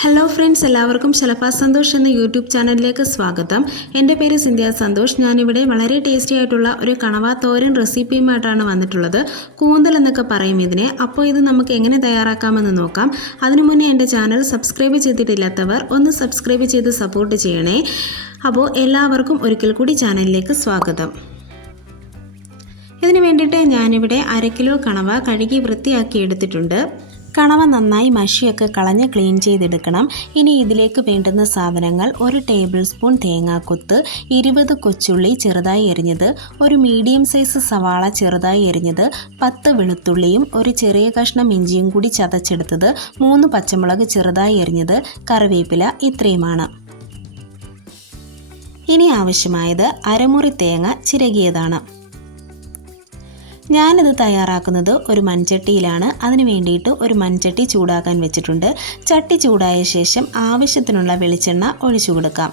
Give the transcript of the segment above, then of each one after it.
Hello friends, എല്ലാവർക്കും ശലഭ സന്തോഷ് എന്ന YouTube ചാനലിലേക്ക് സ്വാഗതം. എൻ്റെ പേര് സിന്ധ്യ സന്തോഷ്. ഞാനിവിടെ വളരെ ടേസ്റ്റി ആയിട്ടുള്ള ഒരു കണവ തോരൻ റെസിപ്പിയുമായിട്ടാണ് വന്നിട്ടുള്ളത്. കൂന്തൽ എന്നൊക്കെ പറയും ഇതിനെ. അപ്പോൾ ഇത് നമുക്ക് എങ്ങനെ തയ്യാറാക്കാമെന്ന് നോക്കാം. അതിനു മുന്നേ എൻ്റെ ചാനൽ സബ്സ്ക്രൈബ് ചെയ്തിട്ടില്ലാത്തവർ ഒന്ന് സബ്സ്ക്രൈബ് ചെയ്ത് സപ്പോർട്ട് ചെയ്യണേ. അപ്പോൾ എല്ലാവർക്കും ഒരിക്കൽ കൂടി ചാനലിലേക്ക് സ്വാഗതം. ഇതിന് വേണ്ടിയിട്ട് ഞാനിവിടെ 1/2 കിലോ കണവ കഴുകി വൃത്തിയാക്കി എടുത്തിട്ടുണ്ട്. കണവ നന്നായി മഷിയൊക്കെ കളഞ്ഞ് ക്ലീൻ ചെയ്തെടുക്കണം. ഇനി ഇതിലേക്ക് വേണ്ടുന്ന സാധനങ്ങൾ: 1 ടേബിൾ സ്പൂൺ തേങ്ങാക്കൊത്ത്, 20 കൊച്ചുള്ളി ചെറുതായി എരിഞ്ഞത്, ഒരു മീഡിയം സൈസ് സവാള ചെറുതായി എരിഞ്ഞത്, 10 വെളുത്തുള്ളിയും ഒരു ചെറിയ കഷ്ണം ഇഞ്ചിയും കൂടി ചതച്ചെടുത്തത്, 3 പച്ചമുളക് ചെറുതായി എരിഞ്ഞത്, കറിവേപ്പില. ഇത്രയുമാണ്. ഇനി ആവശ്യമായത് അരമുറി തേങ്ങ ചിരകിയതാണ്. ഞാനിത് തയ്യാറാക്കുന്നത് ഒരു മൺചട്ടിയിലാണ്. അതിന് വേണ്ടിയിട്ട് ഒരു മൺചട്ടി ചൂടാക്കാൻ വെച്ചിട്ടുണ്ട്. ചട്ടി ചൂടായ ശേഷം ആവശ്യത്തിനുള്ള വെളിച്ചെണ്ണ ഒഴിച്ചു കൊടുക്കാം.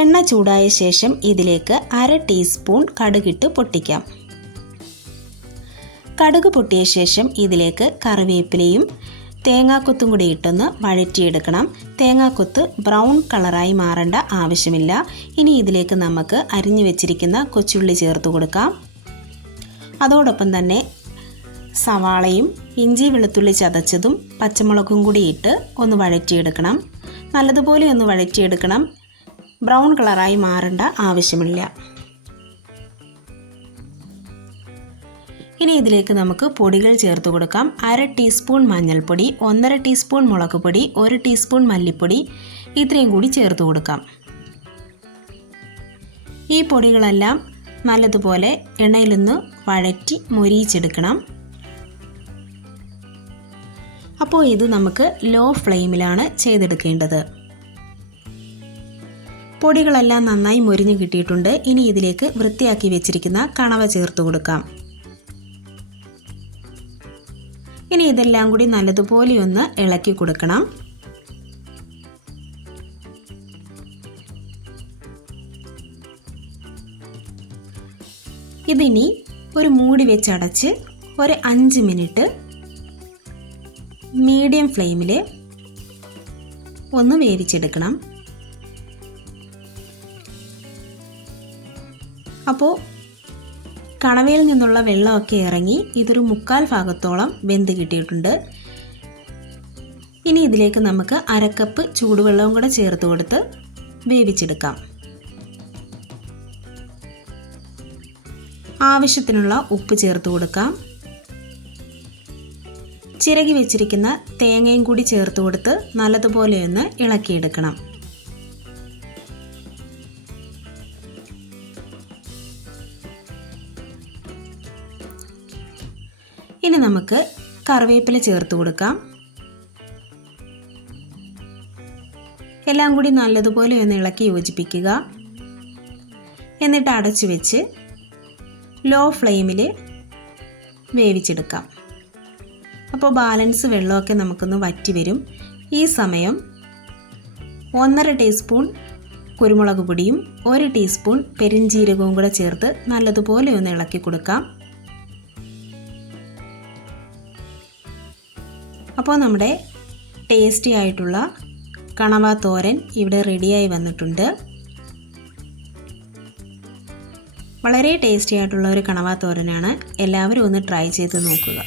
എണ്ണ ചൂടായ ശേഷം ഇതിലേക്ക് 1/2 ടീസ്പൂൺ കടുകിട്ട് പൊട്ടിക്കാം. കടുക് പൊട്ടിയ ശേഷം ഇതിലേക്ക് കറിവേപ്പിലയും തേങ്ങാക്കൊത്തും കൂടി ഇട്ടൊന്ന് വഴറ്റിയെടുക്കണം. തേങ്ങാക്കൊത്ത് ബ്രൗൺ കളറായി മാറേണ്ട ആവശ്യമില്ല. ഇനി ഇതിലേക്ക് നമുക്ക് അരിഞ്ഞു വെച്ചിരിക്കുന്ന കൊച്ചുള്ളി ചേർത്ത് കൊടുക്കാം. അതോടൊപ്പം തന്നെ സവാളയും ഇഞ്ചി വെളുത്തുള്ളി ചതച്ചതും പച്ചമുളകും കൂടി ഇട്ട് ഒന്ന് വഴറ്റിയെടുക്കണം. നല്ലതുപോലെ ഒന്ന് വഴറ്റിയെടുക്കണം. ബ്രൗൺ കളറായി മാറേണ്ട ആവശ്യമില്ല. ഇനി ഇതിലേക്ക് നമുക്ക് പൊടികൾ ചേർത്ത് കൊടുക്കാം. 1/2 ടീസ്പൂൺ മഞ്ഞൾപ്പൊടി, 1/2 ടീസ്പൂൺ മുളക് പൊടി, 1 ടീസ്പൂൺ മല്ലിപ്പൊടി, ഇത്രയും കൂടി ചേർത്ത് കൊടുക്കാം. ഈ പൊടികളെല്ലാം നല്ലതുപോലെ എണ്ണയിലൊന്ന് വഴറ്റി മൊരിയിച്ചെടുക്കണം. അപ്പോൾ ഇത് നമുക്ക് ലോ ഫ്ലെയിമിലാണ് ചെയ്തെടുക്കേണ്ടത്. പൊടികളെല്ലാം നന്നായി മൊരിഞ്ഞ് കിട്ടിയിട്ടുണ്ട്. ഇനി ഇതിലേക്ക് വൃത്തിയാക്കി വെച്ചിരിക്കുന്ന കണവ ചേർത്ത് കൊടുക്കാം. ഇനി ഇതെല്ലാം കൂടി നല്ലതുപോലെ ഒന്ന് ഇളക്കി കൊടുക്കണം. ഇതിനി ഒരു മൂടി വെച്ചടച്ച് ഒരു 5 മിനിറ്റ് മീഡിയം ഫ്ലെയിമിൽ ഒന്ന് വേവിച്ചെടുക്കണം. അപ്പോൾ കണവയിൽ നിന്നുള്ള വെള്ളമൊക്കെ ഇറങ്ങി ഇതൊരു 1/4 ഭാഗത്തോളം വെന്ത് കിട്ടിയിട്ടുണ്ട്. ഇനി ഇതിലേക്ക് നമുക്ക് 1/2 കപ്പ് ചൂടുവെള്ളവും കൂടെ ചേർത്ത് കൊടുത്ത് വേവിച്ചെടുക്കാം. ആവശ്യത്തിനുള്ള ഉപ്പ് ചേർത്ത് കൊടുക്കാം. ചിരകി വെച്ചിരിക്കുന്ന തേങ്ങയും കൂടി ചേർത്ത് കൊടുത്ത് നല്ലതുപോലെ ഒന്ന് ഇളക്കിയെടുക്കണം. ഇനി നമുക്ക് കറിവേപ്പില ചേർത്ത് കൊടുക്കാം. എല്ലാം കൂടി നല്ലതുപോലെ ഒന്ന് ഇളക്കി യോജിപ്പിക്കുക. എന്നിട്ട് അടച്ചു വെച്ച് ലോ ഫ്ലെയിമിൽ വേവിച്ചെടുക്കാം. അപ്പോൾ ബാലൻസ് വെള്ളമൊക്കെ നമുക്കൊന്ന് വറ്റി വരും. ഈ സമയം 1/2 ടീസ്പൂൺ കുരുമുളക് പൊടിയും 1 ടീസ്പൂൺ പെരുംജീരകവും കൂടെ ചേർത്ത് നല്ലതുപോലെ ഒന്ന് ഇളക്കി കൊടുക്കാം. അപ്പോൾ നമ്മുടെ ടേസ്റ്റി ആയിട്ടുള്ള കണവ തോരൻ ഇവിടെ റെഡിയായി വന്നിട്ടുണ്ട്. വളരെ ടേസ്റ്റി ആയിട്ടുള്ള ഒരു കണവ തോരനാണ്. എല്ലാവരും ഒന്ന് ട്രൈ ചെയ്ത് നോക്കുക.